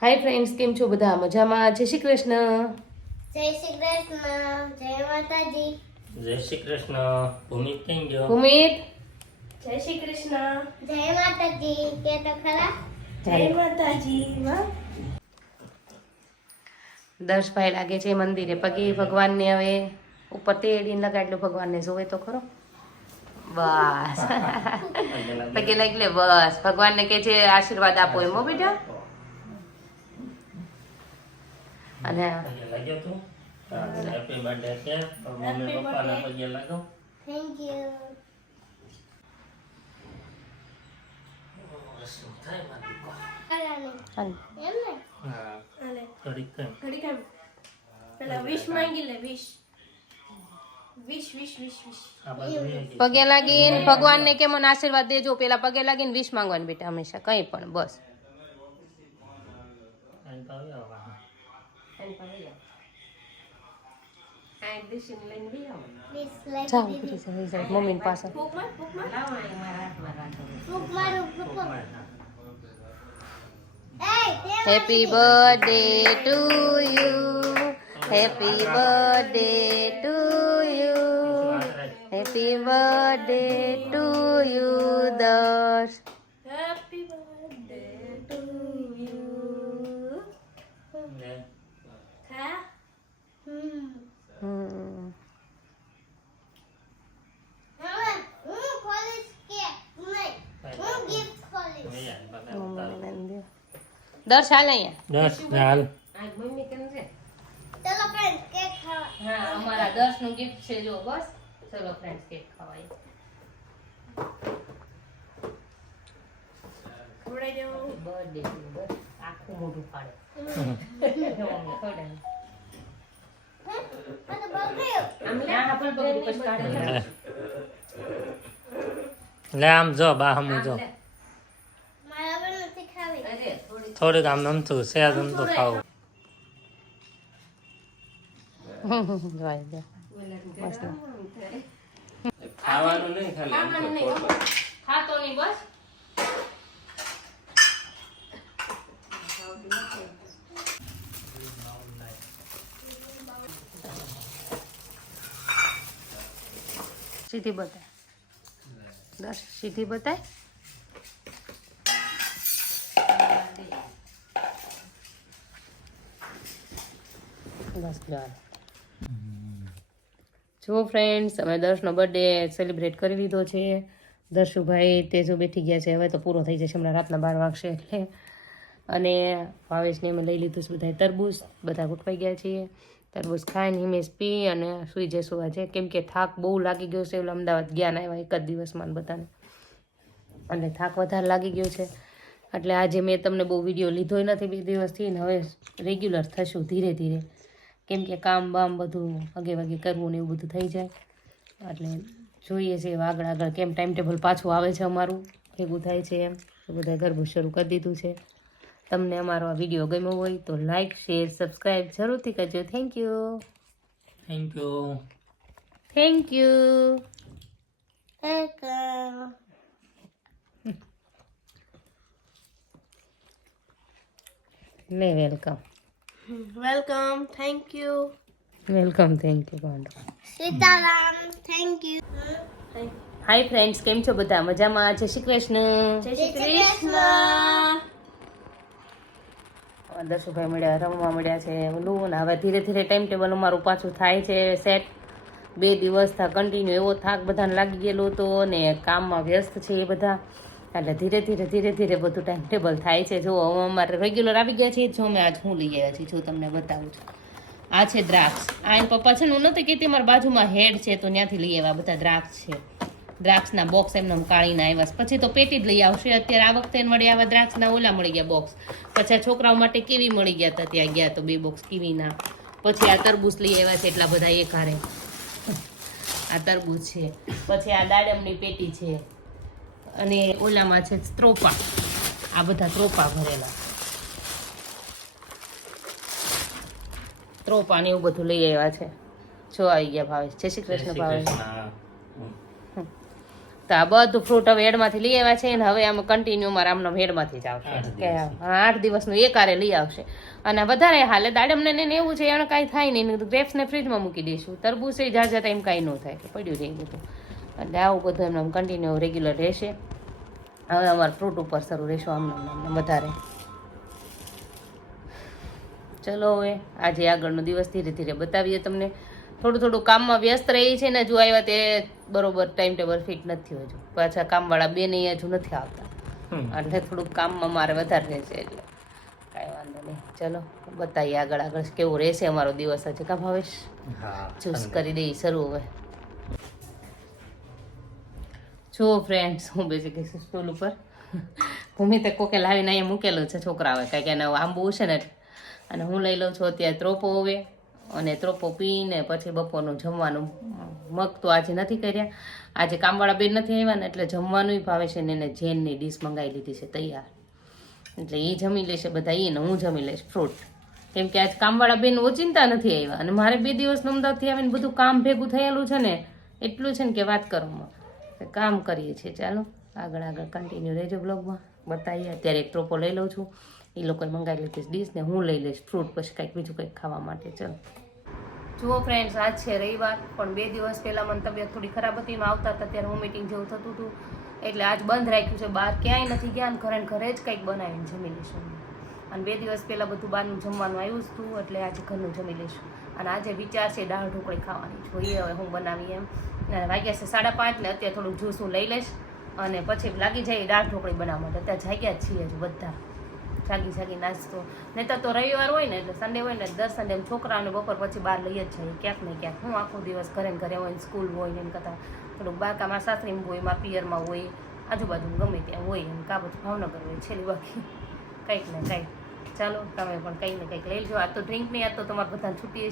હાય friends કેમ છો બધા? મજામાં? જય શ્રી કૃષ્ણ. જય શ્રી કૃષ્ણ. જય માતાજી. જય શ્રી કૃષ્ણ. ભૂમિત કેમ ગયો? ભૂમિત જય શ્રી કૃષ્ણ. જય માતાજી. કે તો ખરા? જય માતાજી દર્શભાઈ લાગે છે મંદિરે. પગે ભગવાનને હવે ઉપર તેડીને લગાડલો ભગવાનને. જોવે તો ખરો? બસ. પગે લાગી. લે બસ. ભગવાનને કે છે આશીર્વાદ આપો એમો બેટા? અને પગે લાગ્યો તું? હેપી બર્થડે છે. મમ્મી પપ્પાના પગે લાગો. થેન્ક યુ ને? કામ. પગે લાગીને ભગવાનને કે મને આશીર્વાદ દેજો? પેલા પગે લાગીને વિશ માંગવાનું બેટા હંમેશા. કંઈ પણ બસ. મમ્મીની પાસે happy birthday to you happy birthday to you happy birthday to you Darsh happy birthday to you લે. ખા હમ હમ. હવે હું ખોલીશ કે નહીં હું ગિફ્ટ ખોલીશ લઈ આવી, બગા ઉતારો. મમ્મીને દે. દર્શ હાલ. અહીંયા દસ ચાલ ચલો ફ્રેન્ડ કેક ખાવા. હા અમારા નું ગિફ્ટ છે જો બસ. ચલો ફ્રેન્ડ કેક ખવાય ખવડાઈ દેવું બર્થડે બસ. આખું મોઢું પાડે મમ્મી લે આમ જો, બા હમ જો થોડીક આમ નમતું છે નમતું ખાવું. ખાવાનું નહીં ખાવાનું નહીં, હો. ખાતો નહીં બસ સીધી બતાય. દસ સીધી બતાય. બસ જો ફ્રેન્ડ્સ અમે દર્શનો બર્થડે સેલિબ્રેટ કરી લીધો છે. દર્શુભાઈ તેજો બેઠી ગયા છે. હવે તો પૂરો થઈ જશે. હમણાં રાતના બાર વાગશે એટલે. અને ભાવેશને અમે લઈ લીધું છે બધા તરબૂચ. બધા ગોઠવાઈ ગયા છીએ. તરબૂચ ખાઈને હિમેશ પી અને સૂઈ જશું આજે. કેમ કે થાક બહુ લાગી ગયો છે, એટલે અમદાવાદ ગયા આવ્યા એક જ દિવસમાં બધાને. અને થાક વધારે લાગી ગયો છે. એટલે આજે મેં તમને બહુ વીડિયો લીધો નથી બે દિવસથી ને હવે રેગ્યુલર થશું ધીરે ધીરે. કેમ કે કામ બામ બધું વાગે વાગે કરવું ને એવું બધું થઈ જાય. એટલે જોઈએ છે આગળ આગળ કેમ ટાઈમ ટેબલ પાછું આવે છે અમારું. ભેગું થાય છે એમ. બધા ગરબું શરૂ કરી દીધું છે. તમને અમારો આ વીડિયો ગમ્યો હોય તો લાઈક શેર સબસ્ક્રાઈબ જરૂરથી કરજો. Thank you thank you thank you welcome લે welcome welcome thank you welcome thank you ગાંડો Sitaram thank you hi friends કેમ છો બધા? મજામાં? જય શ્રી કૃષ્ણ. જય શ્રી કૃષ્ણ. દર્શુભાઈ મળ્યા, રમવા મળ્યા છે, ઓલું. ને હવે ધીરે ધીરે ટાઈમ ટેબલ અમારું પાછું થાય છે સેટ બે દિવસ થા કન્ટિન્યુ એવો થાક બધાને લાગી ગયેલો હતો ને કામમાં વ્યસ્ત છે એ બધા. એટલે ધીરે ધીરે ધીરે ધીરે બધું ટાઈમ ટેબલ થાય છે. જો હવે અમારે રેગ્યુલર આવી ગયા છીએ જો અમે આજ હું લઈ આવ્યા છીએ, જો તમને બતાવું છું. આ છે દ્રાક્ષ. આ એના પપ્પા છે ને, હું નથી કહેતી, મારા બાજુમાં હેડ છે, તો ત્યાંથી લઈ આવ્યા બધા દ્રાક્ષ છે. દ્રાક્ષના બોક્સ એમને કાઢીને આવ્યા પછી તો પેટી જ લઈ આવશે. અત્યારે આ વખતે વળી આવા દ્રાક્ષના ઓલા મળી ગયા બોક્સ પછી આ છોકરાઓ માટે કેવી મળી ગયા હતા ત્યાં ગયા તો બે બોક્સ કીવીના. પછી આ તરબૂચ લઈ આવ્યા છે એટલા બધા એક હારે આ તરબૂચ છે. પછી આ દાડમની પેટી છે. અને ઓલામાં છે ત્રોપા. આ બધા ત્રોપા ભરેલા. ત્રોપા ને એવું બધું લઈ આવ્યા છે. જો આવી ગયા ભાવેશ. જય શ્રી કૃષ્ણ ભાવે ભાવેશ. તો આ બધું ફ્રૂટ હવે હેડમાંથી લઈ આવ્યા છે અને હવે આમ કન્ટિન્યુ મારા આમનો હેડમાંથી જ આવશે. કે આઠ દિવસનું એક આરે લઈ આવશે. અને વધારે હાલે દાડમને ને એવું છે એને કાંઈ થાય નહીં. ગ્રેપ્સને ફ્રીજમાં મૂકી દઈશું. તરબૂચ એ જાજા એમ કાંઈ ન થાય. પડ્યું રહે બધું. એટલે આવું બધું એમને કન્ટિન્યુ રેગ્યુલર રહેશે. હવે અમારે ફ્રૂટ ઉપર શરૂ રહેશું આમને વધારે. ચલો હવે આજે આગળનો દિવસ ધીરે ધીરે બતાવીએ તમને. થોડું થોડું કામમાં વ્યસ્ત રહી છે ને હજુ આવ્યા તે બરોબર ટાઈમ ટેબલ ફિટ નથી હજુ. પાછા કામવાળા બે નહીં હજુ નથી આવતા. એટલે થોડુંક કામમાં મારે વધારે રહેશે એટલે કાંઈ વાંધો નહીં. ચલો બતાવીએ આગળ આગળ કેવું રહેશે અમારો દિવસ હજુ. કા ભાવેશ? હા ચૂઝ કરી દઈ શરૂ હવે. જો ફ્રેન્ડ્સ હું બેસી ગઈ છું સ્ટૂલ ઉપર. ભૂમિ તે કોકે લાવીને અહીંયા મૂકેલું છે છોકરાઓએ. કાંઈક એને આંબુ છે ને અને હું લઈ લઉં છું અત્યારે ત્રોપો હવે. અને ત્રોપો પીને પછી બપોરનું જમવાનું મગ તો આજે નથી કર્યા. આજે કામવાળા બેન નથી આવ્યા ને એટલે જમવાનુંય ભાવે છે ને એને જેનની ડીશ મંગાવી લીધી છે તૈયાર. એટલે એ જમી લેશે બધા એ ને હું જમી લઈશ ફ્રૂટ. કેમ કે આજ કામવાળા બેન ઓચિંતા નથી આવ્યા અને મારે બે દિવસ અમદાવાદથી આવીને બધું કામ ભેગું થયેલું છે ને એટલું છે ને કે વાત કરવામાં કામ કરીએ છીએ. ચાલો આગળ આગળ કન્ટિન્યુ રહેજો બ્લોગમાં બતાવીએ. અત્યારે એક ટ્રોપો લઈ લઉં છું. એ લોકોએ મંગાવી લીધી ડીશ ને હું લઈ લઈશ. ફ્રૂટ પછી કંઈક બીજું કંઈક ખાવા માટે, ચાલો. જુઓ ફ્રેન્ડ્સ આજ છે રવિવાર, પણ બે દિવસ પહેલાં મને તબિયત થોડી ખરાબ હતી, એમાં આવતા હતા ત્યારે હું મીટિંગ જેવું થતું હતું. એટલે આજ બંધ રાખ્યું છે, બહાર ક્યાંય નથી ગયા અને ઘરે ઘરે જ કંઈક બનાવીને જમી લઈશું. અને બે દિવસ પહેલાં બધું બહારનું જમવાનું આવ્યું જ હતું, એટલે આજે ઘરનું જમી લઈશું. અને આજે વિચાર છે દાળ ઢોકળી ખાવાની. જોઈએ હવે હું બનાવી એમ. વાગ્યા છે સાડા પાંચ ને અત્યારે થોડુંક જ્યુસ હું લઈ લઈશ. અને પછી લાગી જાય દાળ ઢોકળી બનાવવા માટે. અત્યારે જાગ્યા જ બધા. જાગી જાગી નાસ્તો. નહીં તો રવિવાર હોય ને એટલે સન્ડે હોય ને દર સન્ડે છોકરાઓને બપોર પછી બહાર લઈ જ જાય ક્યાંક ને ક્યાંક. હું આખો દિવસ ઘરે ને ઘરે હોય ને સ્કૂલ હોય ને એમ કરતાં. થોડુંક બારકામાં સાસરીમાં હોયમાં પિયરમાં હોય આજુબાજુ ગમે ત્યાં હોય એમ કાં બધું ભાવનગર હોય છેલ્લી બાકી. કંઈક ને કંઈક. ચાલો તમે પણ કંઈક ને કંઈક લઈ લો આ તો ડ્રિંક નહીં આ તો તમારે બધા છૂટી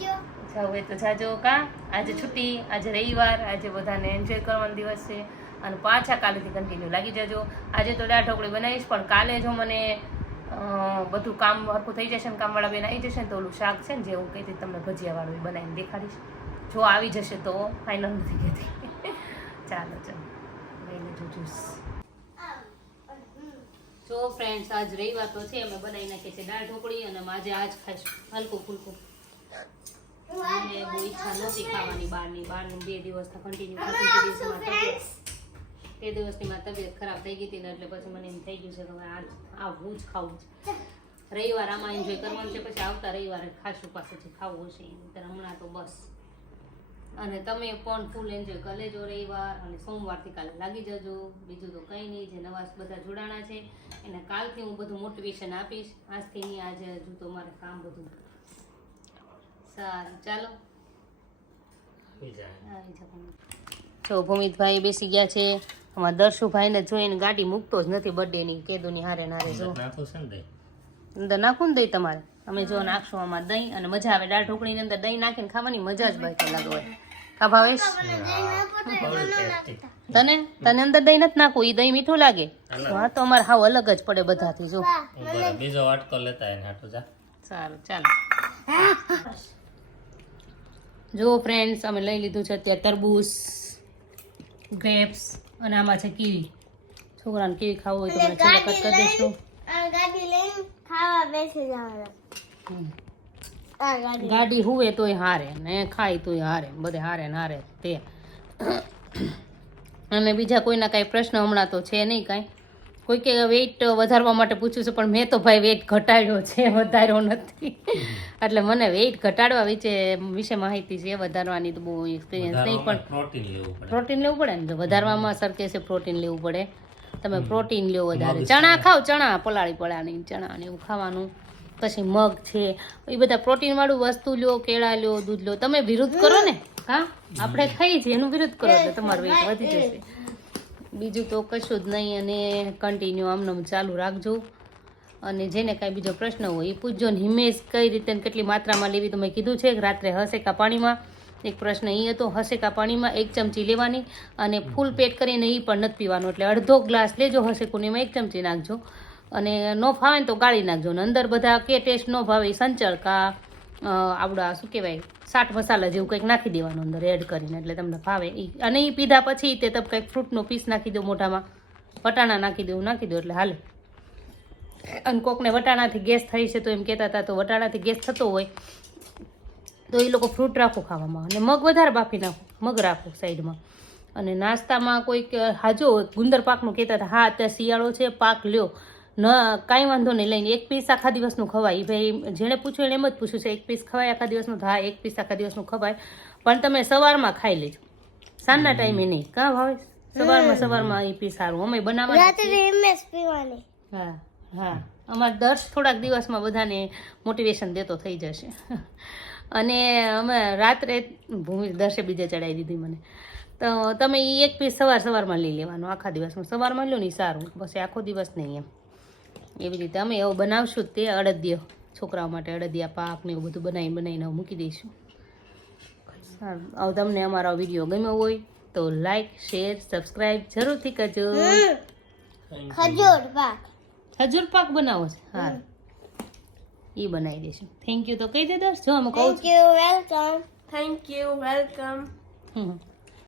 જો જાવ હોય તો જાજો કા? આજે છુટ્ટી આજે રવિવાર આજે બધાને એન્જોય કરવાનો દિવસ છે. અને પાછા કાલેથી કન્ટિન્યુ લાગી જજો. આજે તો દાળ ઢોકળી બનાવીશ પણ કાલે જો મને બધું કામ હરખું થઈ જશે ને કામવાળા બેન આવી જશે ને તો ઓલું શાક છે ને જે હું કહેતી તમને ભજીયાવાળું એ બનાવીને દેખાડીશ. જો આવી જશે તો ફાઇનલ નથી કહેતી. ચાલો ચાલો. લઈ લેજો જ્યુસ જો ફ્રેન્ડ્સ આજ રવિવાર તો છે અમે બનાવી નાખીએ છીએ દાળ ઢોકળી અને આજે આજ ખાઈશું હલકું ફૂલકું. મને બહુ ઈચ્છા નહોતી ખાવાની બહારની બહારની બે દિવસથી કન્ટિન્યુ ખાતી હતી દિવસમાં તબિયત તે દિવસની મારી તબિયત ખરાબ થઈ ગઈ હતી ને એટલે પછી મને એમ થઈ ગયું છે કે હવે આજ આવું જ ખાવું છે. રવિવાર આમાં એન્જોય કરવાનું છે પછી આવતા રવિવારે ખાશું પાસેથી ખાવું હશે ત્યારે હમણાં તો બસ. અને તમે પણ ફૂલ એન્જોય કરી લેજો રવિવાર અને સોમવારથી કાલે લાગી જજો. બીજું તો કંઈ નહીં જે નવા બધા જોડાણા છે એને કાલથી હું બધું મોટિવેશન આપીશ. આજથી નહીં આજે હજુ તો મારે કામ બધું. સારું ચાલો. આવી જાઓ. જો ભૂમિતભાઈ બેસી ગયા છે. અમારા દર્શુભાઈને જોઈને ગાડી મૂકતો જ નથી બર્થડેની કેદુની હારે નારે જો? અંદર નાખું ને દહીં. તમારે. અમે જો નાખશું આમાં દહીં અને મજા આવે. દાળ ઢોકળીની અંદર દહીં નાખીને ખાવાની મજા જ ભાઈ અલગ હોય. ખા ભાવેશ? તને? તને અંદર દહીં નથી નાખવું? એ દહીં મીઠું લાગે? હા તો અમારે હાવ અલગ જ પડે બધાથી જો. બીજો વાટકો લેતા જા. સારું ચાલો. જો ફ્રેન્ડ્સ અમે લઈ લીધું છે અત્યારે તરબૂચ. ગ્રેપ્સ અને આમાં છે કીવી છોકરાને કીવી ખાવું હોય તો મને કટ કરી દઈશું ગાડી લઈને ખાવા બેસી જવાનું. હમ. આ ગાડી ગાડી હુવે તોય હારે ને ખાય તોય હારે બધે હારે ને હારે તે. અને બીજા કોઈના કાંઈ પ્રશ્ન હમણાં તો છે નહીં કાંઈ. કોઈ કે વેઇટ વધારવા માટે પૂછ્યું છે પણ મેં તો ભાઈ વેઇટ ઘટાડ્યો છે વધાર્યો નથી. એટલે મને વેઇટ ઘટાડવા વિશે વિશે માહિતી છે વધારવાની તો બહુ એક્સપિરિયન્સ નહીં પણ પ્રોટીન લેવું પડે. પ્રોટીન લેવું પડે ને? વધારવામાં સર કહે છે પ્રોટીન લેવું પડે. તમે પ્રોટીન લ્યો વધારે. ચણા ખાઓ ચણા પલાળી પલાળી ચણા ને એવું ખાવાનું. પછી મગ છે. એ બધા પ્રોટીન વાળું વસ્તુ લ્યો કેળા લ્યો દૂધ લ્યો. તમે વિરુદ્ધ કરો ને? હા? આપણે ખાઈએ છીએ એનું વિરુદ્ધ કરો તો તમારું વેઇટ વધી જશે. બીજું તો કશું જ નહીં અને કન્ટિન્યુ આમનામ ચાલુ રાખજો. અને જેને કાંઈ બીજો પ્રશ્ન હોય એ પૂછજો ને હિમેશ કઈ રીતે કેટલી માત્રામાં લેવી તો મેં કીધું છે રાત્રે હસેકા પાણીમાં. એક પ્રશ્ન એ હતો હસેકા પાણીમાં? એક ચમચી લેવાની અને ફૂલ પેટ કરીને એ પણ નથી પીવાનું. એટલે અડધો ગ્લાસ લેજો હસેકુનીમાં એક ચમચી નાખજો. અને ન ફાવે ને તો ગાળી નાખજો. ને અંદર બધા કે ટેસ્ટ ન ભાવે સંચળ કા આવડા, શું કહેવાય, સાટ મસાલા જેવું કંઈક નાખી દેવાનું અંદર એડ કરીને, એટલે તમને ભાવે એ અને એ પીધા પછી તે તમે કંઈક ફ્રૂટનો પીસ નાખી દો મોઢામાં, વટાણા નાખી દો નાખી દો, એટલે હાલે. અને કોકને વટાણાથી ગેસ થઈ છે તો એમ કહેતા હતા, તો વટાણાથી ગેસ થતો હોય, તો એ લોકો ફ્રૂટ રાખો ખાવામાં. અને મગ વધારે બાફી નાખો, મગ રાખો સાઈડમાં. અને નાસ્તામાં કોઈક, હાજો ગુંદર પાકનું કહેતા હતા, હા, અત્યારે શિયાળો છે, પાક લ્યો. ન કાંઈ વાંધો નહીં લઈને એક પીસ આખા દિવસનું ખવાય. ભાઈ જેણે પૂછ્યું એણે એમ જ પૂછ્યું છે એક પીસ ખવાય આખા દિવસનું? હા એક પીસ આખા દિવસનું ખવાય. પણ તમે સવારમાં ખાઈ લેજો. સાંજના ટાઈમે નહીં. કાં ભાવે? સવારમાં સવારમાં એ પીસ સારું. અમે બનાવવાના હા હા. અમારે દર થોડાક દિવસમાં બધાને મોટિવેશન દેતો થઈ જશે. અને અમે રાત્રે ભૂમિ દર્શે બીજે ચડાવી દીધી મને. તો તમે એ એક પીસ સવાર સવારમાં લઈ લેવાનું આખા દિવસમાં સવારમાં લો ને સારું. પછી આખો દિવસ નહીં એમ. એવી રીતે. અમે એવું બનાવશું તે અડદિયો છોકરાઓ માટે અડદિયા પાક ને એવું બધું બનાવી બનાવીને મૂકી દઈશું. સારું. તમને અમારો વીડિયો ગમ્યો હોય તો લાઈક શેર સબસ્ક્રાઈબ જરૂરથી કરજો. ખજૂર પાક. ખજૂર પાક બનાવો છે? હા એ બનાવી દઈશું. થેન્ક યુ તો કહી દે દસ જો અમે કહું thank you welcome thank you welcome છું હમ.